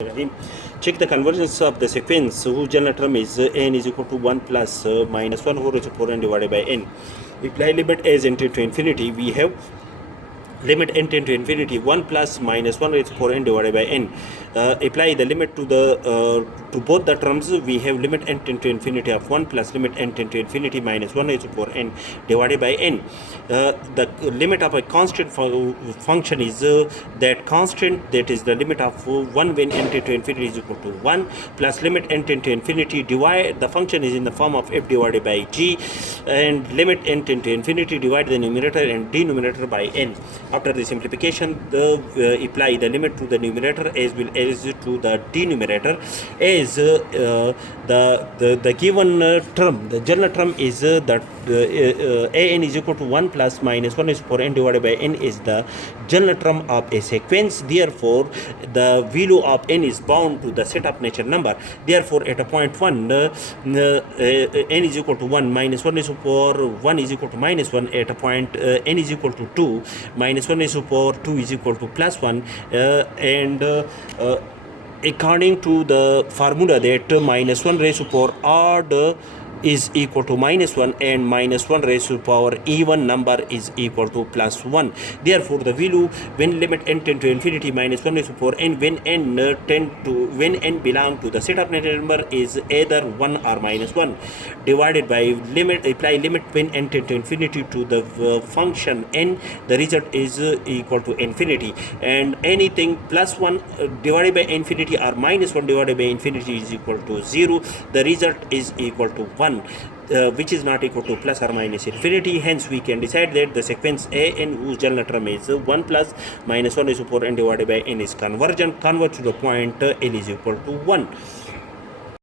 Rahim. Check the convergence of the sequence whose general term is n is equal to 1 plus minus 1 whole raised to 4 n divided by n. We apply limit as n tend to infinity. We have limit n tend to infinity 1 plus minus 1 raised to 4 n divided by n. Apply the limit to to both the terms. We have limit n tend to infinity of 1 plus limit n tend to infinity minus 1 raised to 4 n divided by n. The limit of a constant function is that constant, that is the limit of 1 when n tend to infinity is equal to 1 plus limit n tend to infinity divide the function is in the form of f divided by g, and limit n tend to infinity divide the numerator and denominator by n. After the simplification, apply the limit to the numerator as well as to the denominator, as the given term, the general term is that an is equal to 1 plus minus 1 is for n divided by n is the general term of a sequence. Therefore, the value of n is bound to the set of natural number. Therefore, at a point 1, n is equal to 1, minus 1 is for 1 is equal to minus 1. At a point n is equal to 2, minus 1 is for 2 is equal to plus 1, and according to the formula that minus 1 raised to power odd is equal to minus 1 and minus 1 raised to power even number is equal to plus 1. Therefore, the value when limit n tend to infinity minus 1 raised to power n when n belong to the set of natural number is either 1 or minus 1 divided by limit, apply limit when n tend to infinity to the function n, the result is equal to infinity, and anything plus 1 divided by infinity or minus 1 divided by infinity is equal to 0, the result is equal to 1. Which is not equal to plus or minus infinity. Hence, we can decide that the sequence a n whose general term is 1 plus minus 1 is equal to n divided by n is convergent, converge to the point n is equal to 1.